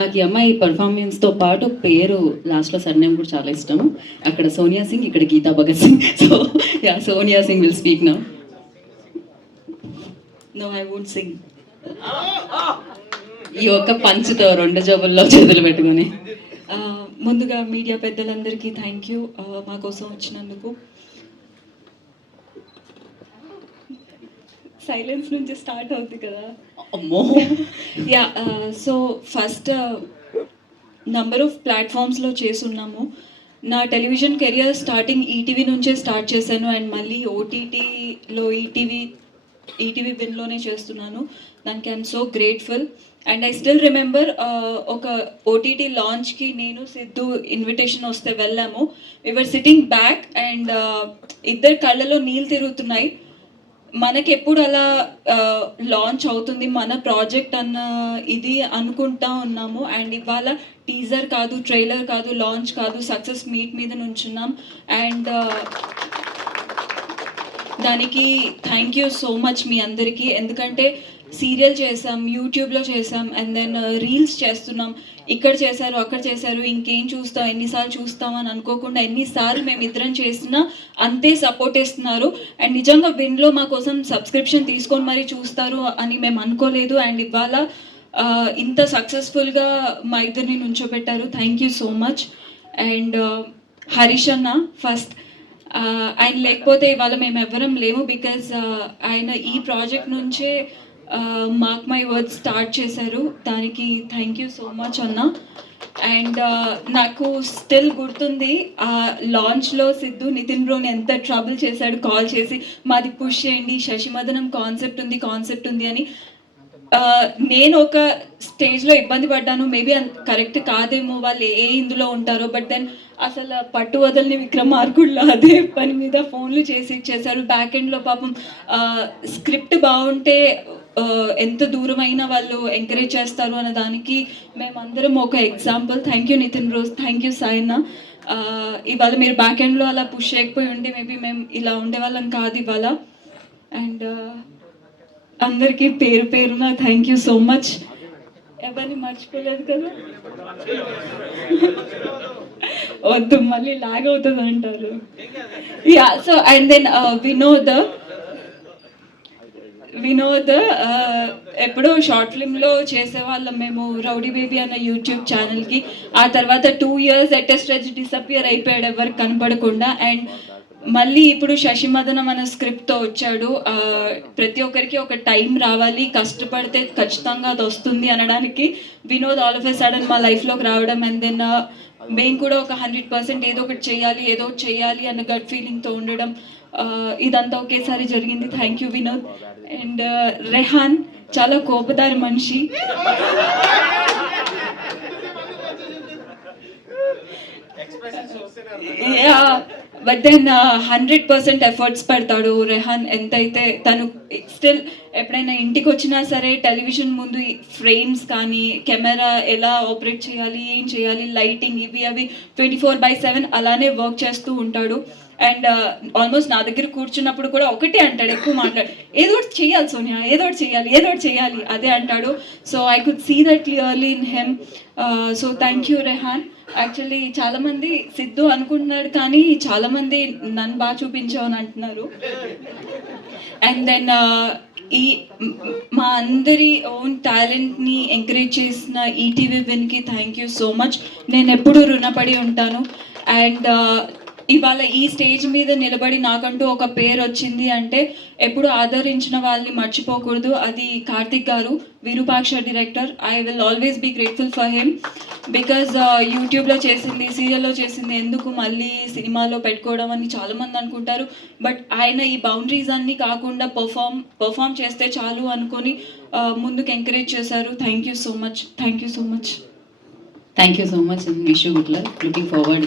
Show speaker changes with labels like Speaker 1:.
Speaker 1: నాకు ఈ అమ్మాయి performance తో పాటు పేరు లాస్ట్లో సర్నేమ్ కూడా చాలా ఇష్టం అక్కడ సోనియా సింగ్ ఇక్కడ Geeta Bhagat Singh. So yeah Sonia Singh will speak now no I would sing ఈ ఒక్క పంచుతో రెండు జబ్బుల్లో చేతులు పెట్టుకొని.
Speaker 2: Uh, ముందుగా మీడియా పెద్దలందరికీ థ్యాంక్ యూ uh, మా కోసం వచ్చినందుకు. సైలెన్స్ నుంచి స్టార్ట్ అవుతుంది కదా.
Speaker 1: అమ్మో.
Speaker 2: Yeah so first number of ప్లాట్ఫామ్స్లో చేసున్నాము. నా టెలివిజన్ కెరియర్ స్టార్టింగ్ ఈటీవీ నుంచే స్టార్ట్ చేశాను అండ్ మళ్ళీ ఓటీటీలో ఈటీవీ ఈటీవీ విన్లోనే చేస్తున్నాను. దానికి I'm so grateful and I still remember ఒక ఓటీటీ లాంచ్కి నేను సిద్ధు ఇన్విటేషన్ వస్తే వెళ్ళాము. వివర్ సిట్టింగ్ బ్యాక్ అండ్ ఇద్దరు కళ్ళలో నీళ్ళు తిరుగుతున్నాయి. మనకి ఎప్పుడు అలా లాంచ్ అవుతుంది మన ప్రాజెక్ట్ అన్న ఇది అనుకుంటా ఉన్నాము. అండ్ ఇవాళ టీజర్ కాదు ట్రైలర్ కాదు లాంచ్ కాదు సక్సెస్ మీట్ మీద నుంచున్నాం. అండ్ దానికి థ్యాంక్ యూ సో మచ్ మీ అందరికీ. ఎందుకంటే సీరియల్ చేసాం యూట్యూబ్లో చేసాం అండ్ దెన్ రీల్స్ చేస్తున్నాం. ఇక్కడ చేశారు అక్కడ చేశారు ఇంకేం చూస్తాం ఎన్నిసార్లు చూస్తాం అని అనుకోకుండా ఎన్నిసార్లు మేము ఇద్దరం చేసినా అంతే సపోర్ట్ ఇస్తున్నారు. అండ్ నిజంగా విన్లో మా కోసం సబ్స్క్రిప్షన్ తీసుకొని మరీ చూస్తారు అని మేము అనుకోలేదు. అండ్ ఇవాళ uh, ఇంత సక్సెస్ఫుల్గా మా ఇద్దరిని నుంచోబెట్టారు. Thank you so much and Harish అన్న ఫస్ట్ uh, ఆయన లేకపోతే ఇవాళ మేము ఎవ్వరం లేము బికాజ్ uh, ఆయన ఈ ప్రాజెక్ట్ నుంచే మార్క్ మై వర్డ్స్ స్టార్ట్ చేశారు. దానికి థ్యాంక్ యూ సో మచ్ అన్న. అండ్ నాకు స్టిల్ గుర్తుంది ఆ లాంచ్లో సిద్ధు నితిన్ బ్రోని ఎంత ట్రబుల్ చేశాడు కాల్ చేసి మాది పుష్ చేయండి శశిమదనం కాన్సెప్ట్ ఉంది కాన్సెప్ట్ ఉంది అని. నేను ఒక స్టేజ్లో ఇబ్బంది పడ్డాను. మేబీ కరెక్ట్ కాదేమో వాళ్ళు ఏ ఇందులో ఉంటారో బట్ దెన్ అసలు పట్టు వదలని విక్రమార్కుడులో అదే పని మీద ఫోన్లు చేసి ఇచ్చేసారు బ్యాక్ ఎండ్లో పాపం స్క్రిప్ట్ బాగుంటే ఎంత దూరమైన వాళ్ళు ఎంకరేజ్ చేస్తారు అనే దానికి మేమందరం ఒక example thank you Nitin Roj thank you Sayanna ఇవాళ మీరు బ్యాక్ ఎండ్లో అలా పుష్ చేయకపోయి ఉంటే మేబీ మేము ఇలా ఉండేవాళ్ళం కాదు ఇవాళ. అండ్ అందరికీ పేరు పేరున థ్యాంక్ యూ సో మచ్ ఎవరిని మర్చిపోలేదు కదా? వద్దు మళ్ళీ లాగ్ అవుతుంది అంటారు. Yeah so and then Vinod Vinod ఎప్పుడో షార్ట్ ఫిల్మ్లో చేసేవాళ్ళం మేము రౌడీ బేబీ అన్న యూట్యూబ్ ఛానల్కి. ఆ తర్వాత టూ ఇయర్స్ అటెస్టెజ్ డిసపియర్ అయిపోయాడు ఎవరికి కనపడకుండా. అండ్ మళ్ళీ ఇప్పుడు శశిమదనం అనే స్క్రిప్ట్తో వచ్చాడు. ప్రతి ఒక్కరికి ఒక టైం రావాలి కష్టపడితే ఖచ్చితంగా అది వస్తుంది అనడానికి Vinod all of a sudden మా లైఫ్లోకి రావడం అండ్ దెన్ మేము కూడా ఒక హండ్రెడ్ పర్సెంట్ ఏదో ఒకటి చేయాలి ఏదో ఒకటి చేయాలి అన్న గట్ ఫీలింగ్తో ఉండడం. ఇదంతా ఒకేసారి జరిగింది. Thank you Vinod and Rehan చాలా కోపదారి మనిషి. But then hundred percent efforts పెడతాడు. రెహాన్ ఎంతైతే తను స్టిల్ ఎప్పుడైనా ఇంటికి వచ్చినా సరే టెలివిజన్ ముందు ఫ్రేమ్స్ కానీ కెమెరా ఎలా ఆపరేట్ చేయాలి ఏం చేయాలి లైటింగ్ ఇవి అవి ట్వంటీ ఫోర్ బై సెవెన్ అలానే వర్క్ చేస్తూ ఉంటాడు. అండ్ ఆల్మోస్ట్ నా దగ్గర కూర్చున్నప్పుడు కూడా ఒకటే అంటాడు ఎక్కువ మాట్లాడు ఏదో ఒకటి చేయాలి సోనియా ఏదో ఒకటి చేయాలి ఏదో ఒకటి చేయాలి అదే అంటాడు. So I could see that clearly in him so thank you Rehan actually చాలామంది సిద్ధు అనుకుంటున్నాడు కానీ చాలామంది నన్ను బాగా చూపించావు అని అంటున్నారు. అండ్ దెన్ uh, ఈ మా అందరి ఓన్ టాలెంట్ని ఎంకరేజ్ చేసిన ఈటీవీ విన్కి థ్యాంక్ యూ సో మచ్ నేను ఎప్పుడూ రుణపడి ఉంటాను. అండ్ ఇవాళ ఈ స్టేజ్ మీద నిలబడి నాకంటూ ఒక పేరు వచ్చింది అంటే ఎప్పుడు ఆదరించిన వాళ్ళని మర్చిపోకూడదు. అది కార్తిక్ గారు Virupaksha director I will always be grateful for him because యూట్యూబ్లో చేసింది సీరియల్లో చేసింది ఎందుకు మళ్ళీ సినిమాలో పెట్టుకోవడం అని చాలామంది అనుకుంటారు. బట్ ఆయన ఈ బౌండరీస్ అన్నీ కాకుండా పర్ఫామ్ పర్ఫామ్ చేస్తే చాలు అనుకొని uh, ముందుకు ఎంకరేజ్ చేశారు. Thank you so much thank you so much
Speaker 1: thank you so much wish good luck looking forward